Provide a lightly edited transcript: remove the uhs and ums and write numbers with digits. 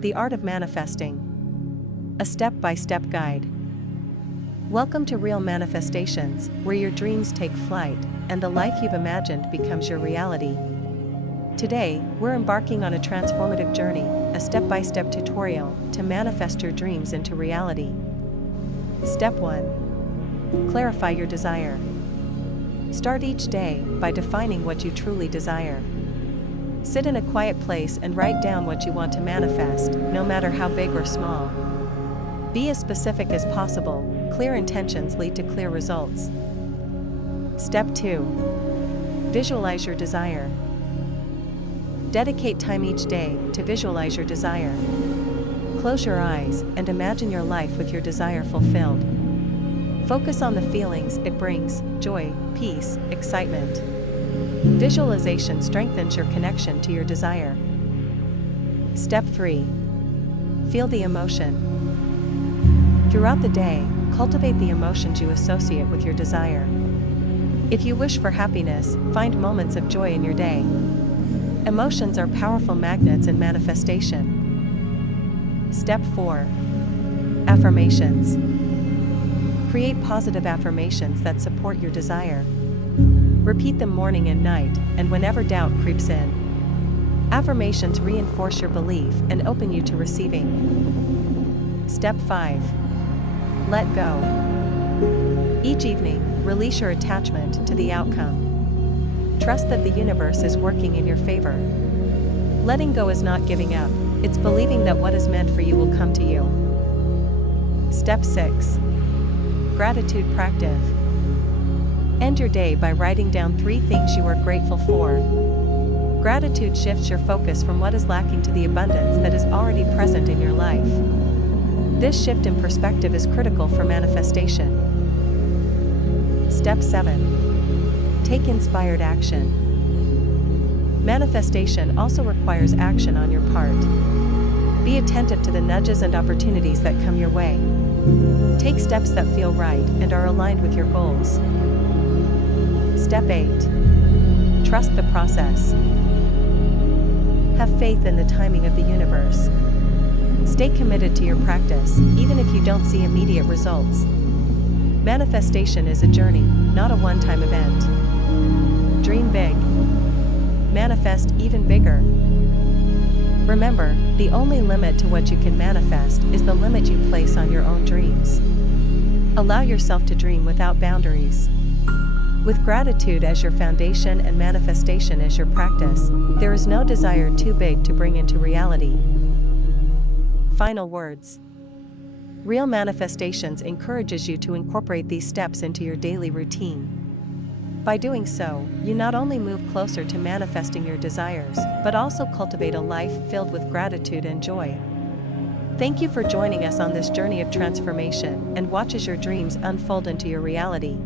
The Art of Manifesting. A step-by-step guide. Welcome to Real Manifestations, where your dreams take flight, and the life you've imagined becomes your reality. Today, we're embarking on a transformative journey, a step-by-step tutorial to manifest your dreams into reality. Step 1. Clarify your desire. Start each day by defining what you truly desire. Sit in a quiet place and write down what you want to manifest, no matter how big or small. Be as specific as possible. Clear intentions lead to clear results. Step 2. Visualize your desire. Dedicate time each day to visualize your desire. Close your eyes and imagine your life with your desire fulfilled. Focus on the feelings it brings: joy, peace, excitement. Visualization strengthens your connection to your desire. Step 3. Feel the emotion. Throughout the day, cultivate the emotions you associate with your desire. If you wish for happiness, find moments of joy in your day. Emotions are powerful magnets in manifestation. Step 4. Affirmations. Create positive affirmations that support your desire. Repeat them morning and night, and whenever doubt creeps in. Affirmations reinforce your belief and open you to receiving. Step 5. Let go. Each evening, release your attachment to the outcome. Trust that the universe is working in your favor. Letting go is not giving up, it's believing that what is meant for you will come to you. Step 6. Gratitude practice. End your day by writing down 3 things you are grateful for. Gratitude shifts your focus from what is lacking to the abundance that is already present in your life. This shift in perspective is critical for manifestation. Step 7. Take inspired action. Manifestation also requires action on your part. Be attentive to the nudges and opportunities that come your way. Take steps that feel right and are aligned with your goals. Step 8. Trust the process. Have faith in the timing of the universe. Stay committed to your practice, even if you don't see immediate results. Manifestation is a journey, not a one-time event. Dream big. Manifest even bigger. Remember, the only limit to what you can manifest is the limit you place on your own dreams. Allow yourself to dream without boundaries. With gratitude as your foundation and manifestation as your practice, there is no desire too big to bring into reality. Final words. Real Manifestations encourages you to incorporate these steps into your daily routine. By doing so, you not only move closer to manifesting your desires, but also cultivate a life filled with gratitude and joy. Thank you for joining us on this journey of transformation, and watch as your dreams unfold into your reality.